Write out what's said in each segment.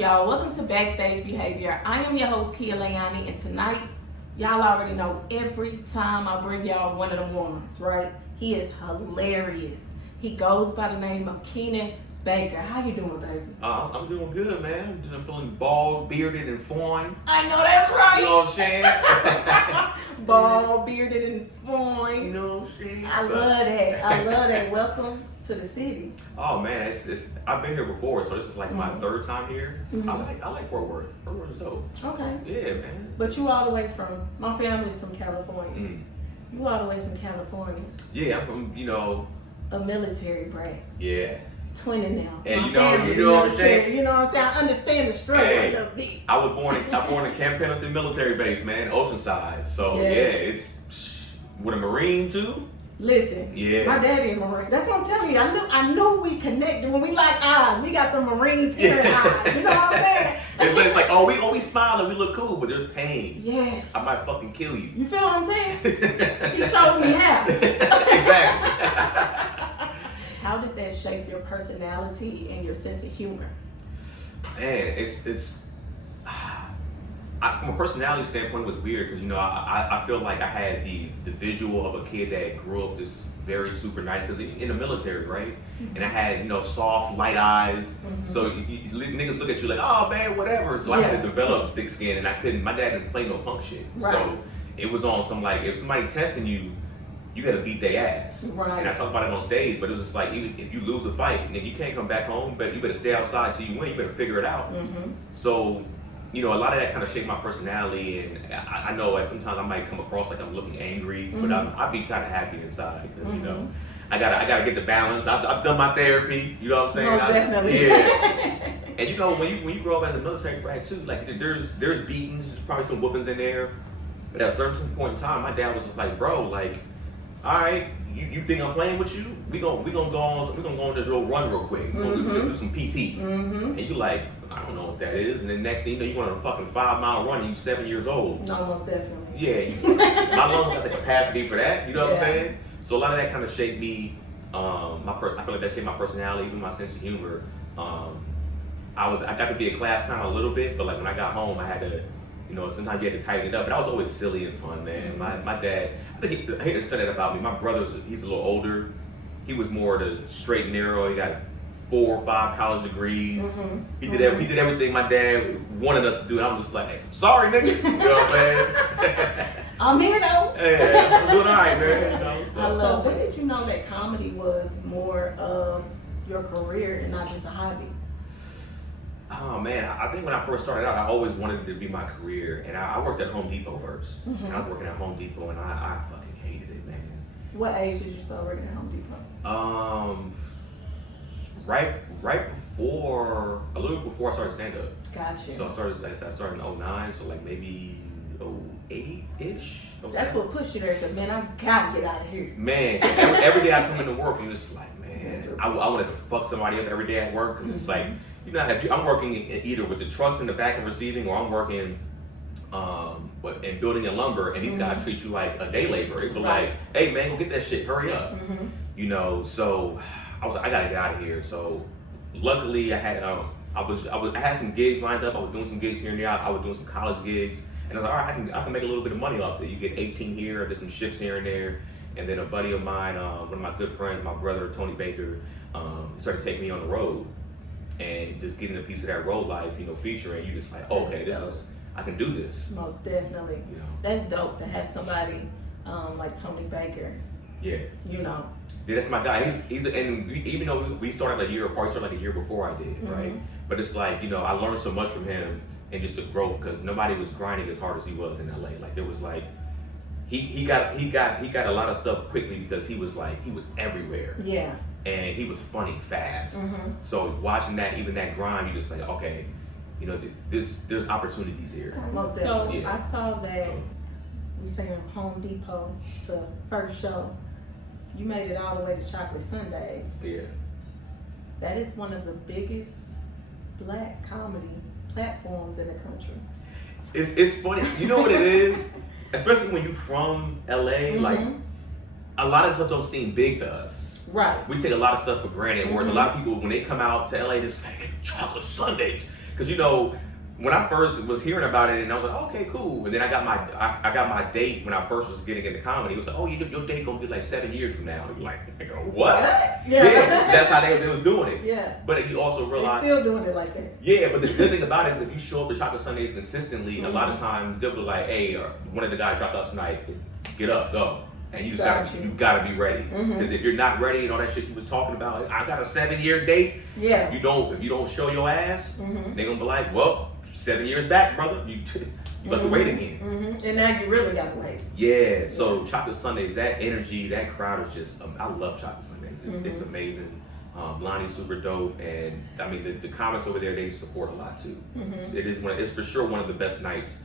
y'all? Welcome to BaKstage Behavior. I am your host, Leiani, and tonight, y'all already know every time I bring y'all one of them ones, right? He is hilarious. He goes by the name of Keenan Baker. How you doing, baby? I'm doing good, man. I'm feeling bald, bearded, and fine. I know that's right. You know what I'm saying? Bald, bearded, and fine. You know what I'm saying? I love that. I love that. Welcome to the city. Oh man, it's I've been here before, so this is like my third time here. I like Fort Worth. Fort Worth is dope. Okay. Yeah, man. But you all the way from, my family's from California. You all the way from California. Yeah, I'm from, A military brat. Yeah. 20 now. And my you know what I'm military, saying? You know what I'm saying? I understand the struggle a little bit. I was born in Camp Pendleton military base, man, Oceanside. So Yes. yeah, it's with a Marine too. Listen, Yeah. my daddy is Marine. That's what I'm telling you. I knew we connected when we like eyes. We got the Marine parent eyes. You know what I'm saying? It's like, oh, we smile and we look cool, but there's pain. Yes. I might fucking kill you. You feel what I'm saying? He showed me how. Exactly. How did that shape your personality and your sense of humor? Man, it's from a personality standpoint, it was weird because I feel like I had the visual of a kid that grew up this very super nice because in the military, right? And I had soft light eyes, so niggas look at you like, oh man, whatever. So I had to develop thick skin, and I couldn't. My dad didn't play no punk shit, so it was on some like if somebody testing you. You gotta beat their ass. Right. And I talk about it on stage, but it was just like, even if you lose a fight, and you can't come back home, but you better stay outside till you win, you better figure it out. So, a lot of that kind of shaped my personality, and I know that sometimes I might come across like I'm looking angry, but I'd be kind of happy inside, because, I gotta get the balance. I've done my therapy, you know what I'm saying? Most definitely. Yeah. And when you grow up as a military brat too, like there's beatings, there's probably some whoopings in there, but at a certain point in time, my dad was just like, bro, like, all right, you think I'm playing with you? We gonna go on this little run real quick. We're gonna do some PT. And you like, I don't know what that is. And then next thing you know, you want a fucking 5-mile run and you 7 years old. No, most definitely. Yeah, my lungs got the capacity for that. You know what I'm saying? So a lot of that kind of shaped me. I feel like that shaped my personality, even my sense of humor. I got to be a class clown a little bit, but like when I got home, I had to. Sometimes you had to tighten it up, but I was always silly and fun, man. My dad, I hate to say that about me. My brother's, he's a little older. He was more the straight and narrow. He got 4 or 5 college degrees. He did everything my dad wanted us to do, and I'm just like, sorry, nigga. You know what I'm saying? I'm here though. Yeah, I'm doing all right, man. So when did you know that comedy was more of your career and not just a hobby? Oh man, I think when I first started out, I always wanted it to be my career, and I worked at Home Depot first. And I was working at Home Depot, and I fucking hated it, man. What age did you start working at Home Depot? Right before, a little before I started stand up. Gotcha. So I started in 09, so like maybe 08-ish. That's what pushed you there, because man, I gotta get out of here. Man, every day I come into work, and it's just like, man, I wanted to fuck somebody up every day at work, because it's like, I'm working either with the trucks in the back and receiving, or I'm working in building and lumber, and these guys treat you like a day laborer. They were like, hey man, go get that shit, hurry up. So I was like, I gotta get out of here. So luckily I had I had some gigs lined up. I was doing some gigs here and there. I was doing some college gigs, and I was like, all right, I can make a little bit of money off that. You get 18 here, I did some shifts here and there, and then a buddy of mine, one of my good friends, my brother Tony Baker, started taking me on the road. And just getting a piece of that road life, featuring, you just like, okay, I can do this. Most definitely. That's dope to have somebody like Tony Baker. Yeah. Yeah, that's my guy. And even though we started a year apart, he started like a year before I did, right? But it's like, I learned so much from him and just the growth, because nobody was grinding as hard as he was in LA. Like there was like, he got a lot of stuff quickly because he was everywhere. Yeah. And he was funny fast. So watching even that grind, you just like, okay, there's opportunities here. So I saw that we saying Home Depot to first show. You made it all the way to Chocolate Sundaes. Yeah. That is one of the biggest black comedy platforms in the country. It's funny. You know what it is? Especially when you're from LA, like a lot of stuff don't seem big to us. Right. We take a lot of stuff for granted, whereas a lot of people, when they come out to LA, they say, Chocolate Sundaes. because when I first was hearing about it, and I was like, okay, cool. And then I got my date when I first was getting into comedy. It was like, oh, your date gonna be like 7 years from now. And you're like, what? Yeah, that's how they was doing it. Yeah. But you also realize they're still doing it like that. Yeah, but the good thing about it is if you show up to Chocolate Sundaes consistently, a lot of times they'll be like, hey, one of the guys dropped up tonight. Get up, go. And you gotta be ready. Because if you're not ready and all that shit you was talking about, I got a 7-year date. Yeah. If you don't show your ass, they're gonna be like, well, 7 years back, brother. You got to wait again. And now you really gotta wait. Yeah. So Chocolate Sundaes, that energy, that crowd is just. I love Chocolate Sundaes. It's amazing. Leiani's super dope, and I mean the comics over there, they support a lot too. It's for sure one of the best nights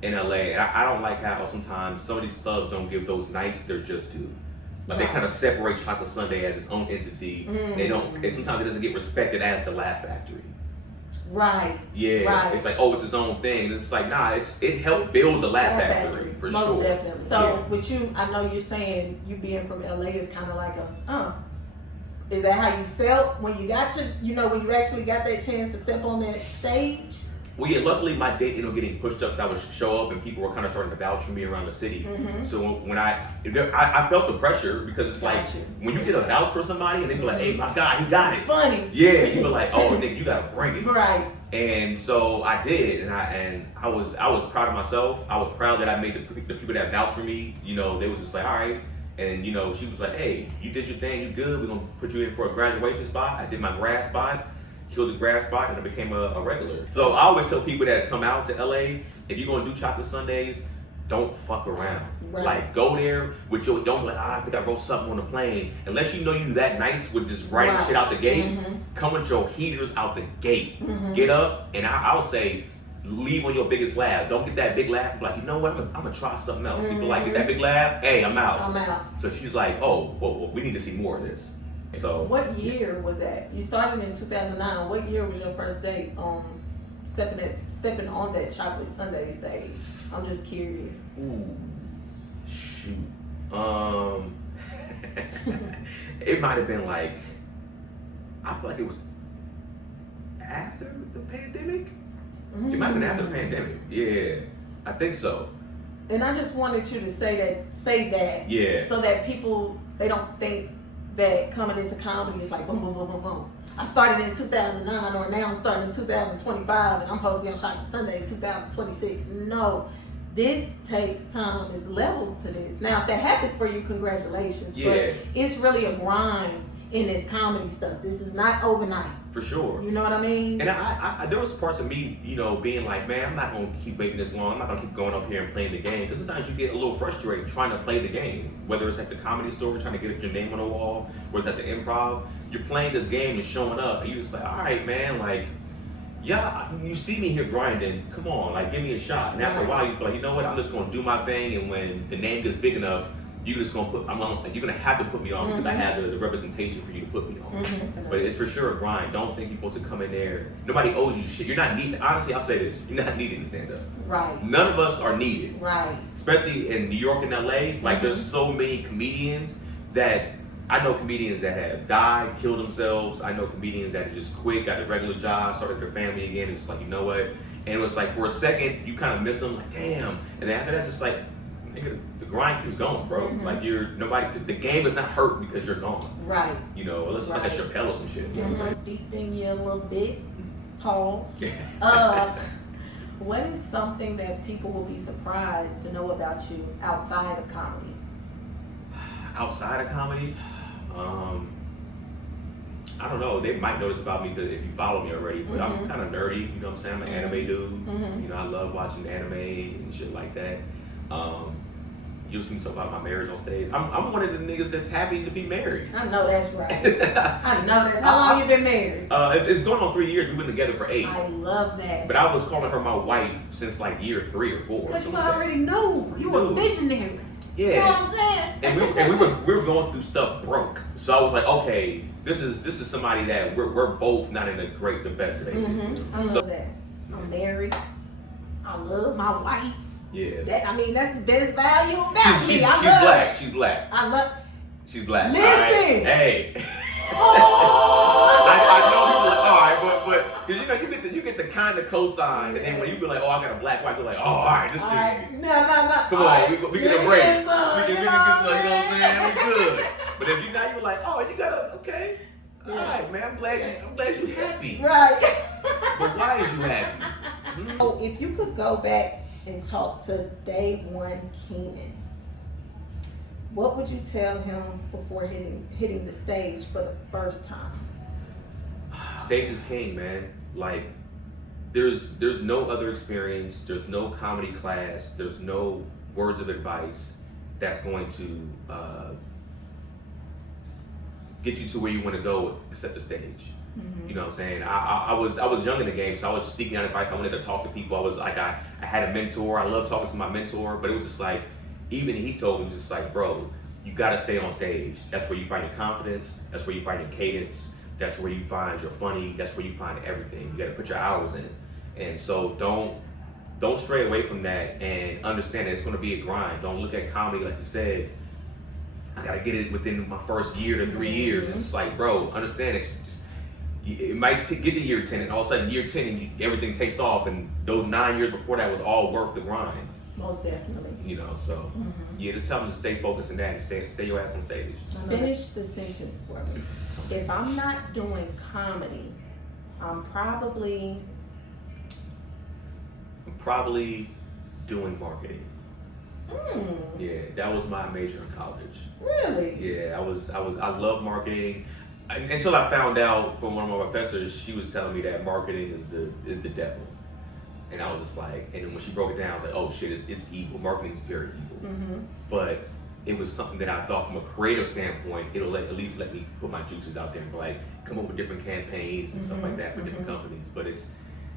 in LA. And I don't like how sometimes some of these clubs don't give those nights their just due. Like they kind of separate Chocolate Sundae as its own entity. They don't. And sometimes it doesn't get respected as the Laugh Factory. Right. Yeah. Right. It's like, oh, it's its own thing. And it's like, nah, it helped build the Laugh Factory for most sure. Most definitely. So with you, I know you're saying you being from LA is kind of like is that how you felt when you got when you actually got that chance to step on that stage? Well, yeah, luckily my date ended up getting pushed up because I would show up and people were kind of starting to vouch for me around the city. So when I felt the pressure because it's like when you get a vouch for somebody and they be like, hey, my guy, he got it. Funny. Yeah, you be like, oh, nigga, you gotta bring it. Right. And so I did, and I was proud of myself. I was proud that I made the people that vouched for me. They was just like, all right. And she was like, hey, you did your thing, you good. We're gonna put you in for a graduation spot. I did my grad spot. Killed the grad spot, and I became a regular. So I always tell people that come out to LA, if you're gonna do Chocolate Sundaes, don't fuck around. Right. Like go there with don't be like, I think I wrote something on the plane. Unless you know you that nice with just writing shit out the gate, come with your heaters out the gate. Get up, and I'll say, leave on your biggest laugh. Don't get that big laugh and be like, you know what, I'm gonna try something else. People like, get that big laugh, hey, I'm out. So she's like, oh, well, we need to see more of this. So what year was that? You started in 2009. What year was your first date stepping on that Chocolate Sundae stage? I'm just curious. Ooh, shoot. It might have been like, I feel like it was after the pandemic. It might have been after the pandemic. Yeah, I think so. And I just wanted you to say that. Yeah. So that people, they don't think that coming into comedy is like boom, boom, boom, boom, boom. I started in 2009, or now I'm starting in 2025, and I'm supposed to be on Chocolate Sundaes 2026. No, this takes time. There's levels to this. Now, if that happens for you, congratulations. Yeah. But it's really a grind in this comedy stuff. This is not overnight. For sure. You know what I mean? And I there was parts of me, being like, man, I'm not going to keep waiting this long. I'm not going to keep going up here and playing the game. Because sometimes you get a little frustrated trying to play the game. Whether it's at the Comedy Store, trying to get your name on the wall, or it's at the Improv. You're playing this game and showing up. And you just like, all right, man, like, yeah, you see me here grinding. Come on, like, give me a shot. And after a while, you feel like, you know what? I'm just going to do my thing. And when the name gets big enough, you're just gonna you're gonna have to put me on because I have the representation for you to put me on. But it's for sure a grind. Don't think you're supposed to come in there. Nobody owes you shit. You're not needed. Honestly, I'll say this: you're not needed to stand up. Right. None of us are needed. Right. Especially in New York and LA. Like there's so many comedians that I know comedians that have died, killed themselves. I know comedians that just quit, got a regular job, started their family again. It's just like, you know what? And it was like for a second you kind of miss them, like damn. And then after that, it's just like, nigga, the grind keeps going, bro. Like the game is not hurt because you're gone. Right. Unless it's like a Chappelle or some shit. Deeping you a little bit. Pause. What is something that people will be surprised to know about you outside of comedy? Outside of comedy? I don't know. They might notice about me because if you follow me already, but I'm kind of nerdy. You know what I'm saying? I'm an anime dude. I love watching anime and shit like that. You'll see me talk about my marriage on stage. I'm one of the niggas that's happy to be married. I know that's right. I know that's. How long you been married? It's going on 3 years. We've been together for 8. I love that. But I was calling her my wife since like year 3 or 4. Because you already knew. You were visionary. Yeah. You know what I'm saying? And we were going through stuff broke. So I was like, okay, this is somebody that we're both not in the best space. I love that. I'm married. I love my wife. Yeah. That's the best value about me. She's black. She's black. She's black. Listen. Right. Hey. Oh. I know people are, all right, but because you kind of co-sign, and then when you be like, oh, I got a black wife, you're like, oh, all right, this shit. No. Come on, we can embrace. We can, you know what I'm saying? We good. But if you now you're like, oh, you gotta, okay. All right, man, I'm glad you happy. Right. But why is you happy? So if you could go back and talk to day one Keenan, what would you tell him before hitting the stage for the first time? Stage is king, man. Like, there's no other experience, there's no comedy class, there's no words of advice that's going to get you to where you want to go except the stage. You know what I'm saying? I was young in the game, so I was seeking out advice. I wanted to talk to people. I was like, I had a mentor. I love talking to my mentor, but it was just like, even he told me, just like, bro, you got to stay on stage. That's where you find your confidence. That's where you find your cadence. That's where you find your funny. That's where you find everything. You got to put your hours in. And so don't stray away from that, and understand that it's going to be a grind. Don't look at comedy like you said, I got to get it within my first year to 3 years. It's like, bro, understand that it might get to year 10, and all of a sudden year 10 and everything takes off, and those 9 years before that was all worth the grind. Most definitely. You know, so yeah, just tell them to stay focused in that and stay your ass on stage. Finish the sentence for me. If I'm not doing comedy, I'm probably doing marketing. Yeah, that was my major in college. Really? Yeah, I love marketing. Until I found out from one of my professors, she was telling me that marketing is the devil. And I was just like, and then when she broke it down, I was like, oh shit, it's evil. Marketing is very evil. But it was something that I thought from a creative standpoint, it'll at least let me put my juices out there and like come up with different campaigns and stuff like that for different companies. But it's,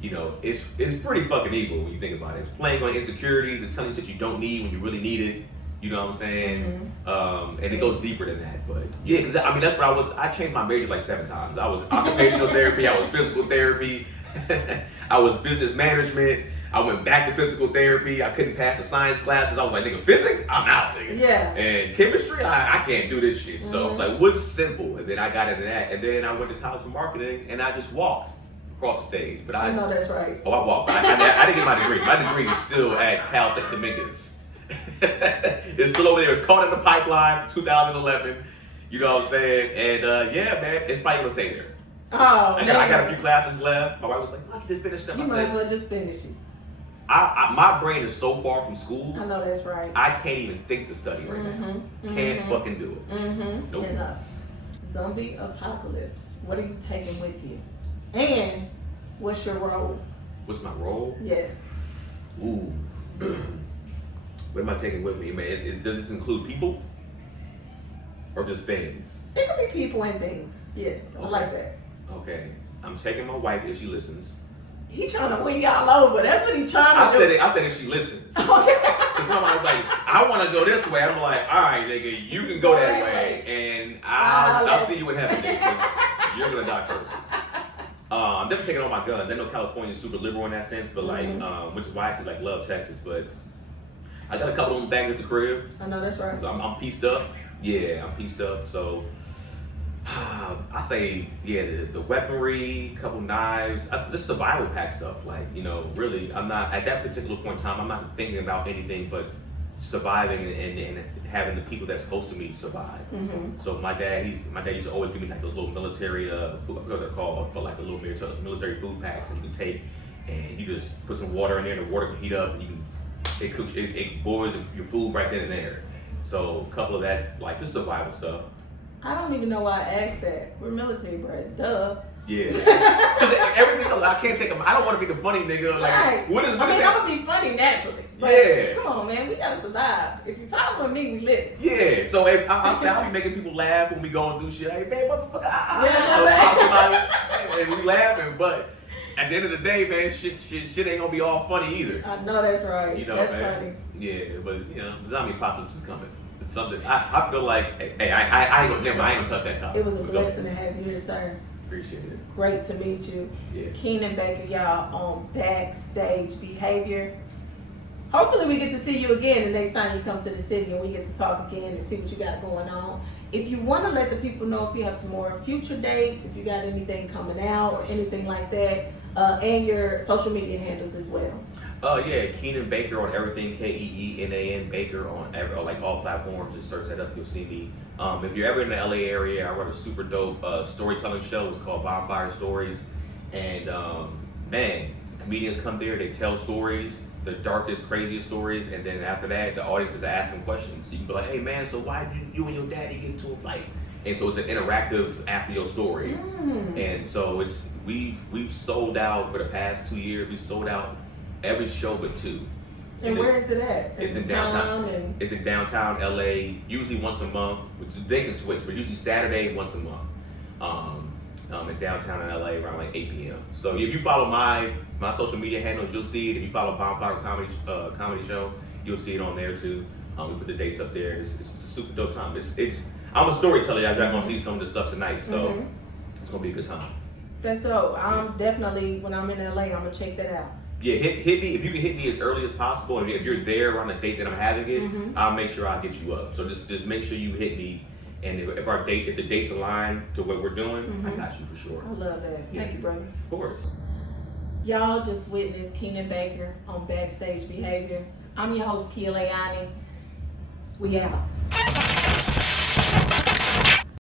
you know, it's pretty fucking evil when you think about it. It's playing on insecurities. It's telling you that you don't need when you really need it. You know what I'm saying? And it goes deeper than that. But yeah, because I mean, that's what I changed my major like 7 times. I was occupational therapy. I was physical therapy. I was business management. I went back to physical therapy. I couldn't pass the science classes. I was like, nigga, physics? I'm out, nigga. Yeah. And chemistry? I can't do this shit. So I was like, what's simple? And then I got into that. And then I went to college for marketing, and I just walked across the stage. But I know that's right. Oh, I walked. I didn't get my degree. My degree is still at Cal State Dominguez. It's still over there. It's caught in the pipeline for 2011. You know what I'm saying? And yeah, man, it's probably gonna stay there. Oh, I got a few classes left. My wife was like, why don't you just finish them? You might as well just finish it. My brain is so far from school. I know that's right. I can't even think to study right now. Can't fucking do it. Nope. And zombie apocalypse. What are you taking with you? And what's your role? What's my role? Yes. Ooh. What am I taking with me, man? Does this include people or just things? It could be people and things. Yes, I like that. Okay, I'm taking my wife if she listens. He trying to win y'all over. That's what he trying to do. I said if she listens. Okay. Because I'm like, I want to go this way. I'm like, all right, nigga, you can go that way, and I'll see you in heaven, because you're gonna die first. I'm definitely taking all my guns. I know California is super liberal in that sense, but like, which is why I actually like love Texas. But I got a couple of them bags at the crib. I know that's right. So I'm pieced up. Yeah, I'm pieced up. So I say, yeah, the weaponry, couple knives, just survival pack stuff. Like, you know, really, I'm not at that particular point in time. I'm not thinking about anything but surviving and having the people that's close to me survive. So my dad used to always give me like those little military, food, I forgot what they're called, but like the little military food packs that you can take, and you just put some water in there, and the water can heat up, and it boils your food right then and there. So a couple of that, like just survival stuff. I don't even know why I asked that. We're military brats, duh. Yeah. Because everything else, I can't take them. I don't want to be the funny nigga. Like, right. what is that? I'm gonna be funny naturally. But yeah. Come on, man, we gotta survive. If you following me, we live. Yeah. So if I'll be making people laugh when we going through shit. Hey, man, motherfucker, and we laughing, but at the end of the day, man, shit ain't gonna be all funny either. I know that's right. You know, that's man. funny. Yeah, but you know, zombie apocalypse is coming. It's something I feel like. Hey, I ain't gonna touch that topic. It was a blessing to have you here, sir. Appreciate it. Great to meet you. Yeah. Keenan Baker, y'all, on BaKstage Behavior. Hopefully we get to see you again the next time you come to the city, and we get to talk again and see what you got going on. if you want to let the people know if you have some more future dates, if you got anything coming out or anything like that, and your social media handles as well. Yeah, Keenan Baker on everything, Keenan Baker on like all platforms. Just search that up, you'll see me. If you're ever in the LA area, I run a super dope storytelling show. It's called Bonfire Stories, and man, comedians come there, they tell stories, the darkest, craziest stories, and then after that, the audience is asking questions. So you can be like, hey man, so why did you and your daddy get into a fight? And so it's an interactive after your story. And so we've sold out for the past 2 years. We sold out every show but 2. And where is it at? It's in downtown. It's in downtown LA. Usually once a month. They can switch, but usually Saturday once a month. In downtown LA around like 8 p.m. So if you follow my social media handles, you'll see it. If you follow Bonfire Comedy Show, you'll see it on there too. We put the dates up there. It's a super dope time. I'm a storyteller. Y'all gonna see some of the stuff tonight, so it's gonna be a good time. That's dope. I'm definitely, when I'm in LA, I'm gonna check that out. Yeah, hit me if you can hit me as early as possible. And if you're there on the date that I'm having it, I'll make sure I get you up. So just make sure you hit me. And if the dates align to what we're doing, I got you for sure. I love that. Yeah. Thank you, brother. Of course. Y'all just witnessed Keenan Baker on BaKstage Behavior. I'm your host, Leiani. We out.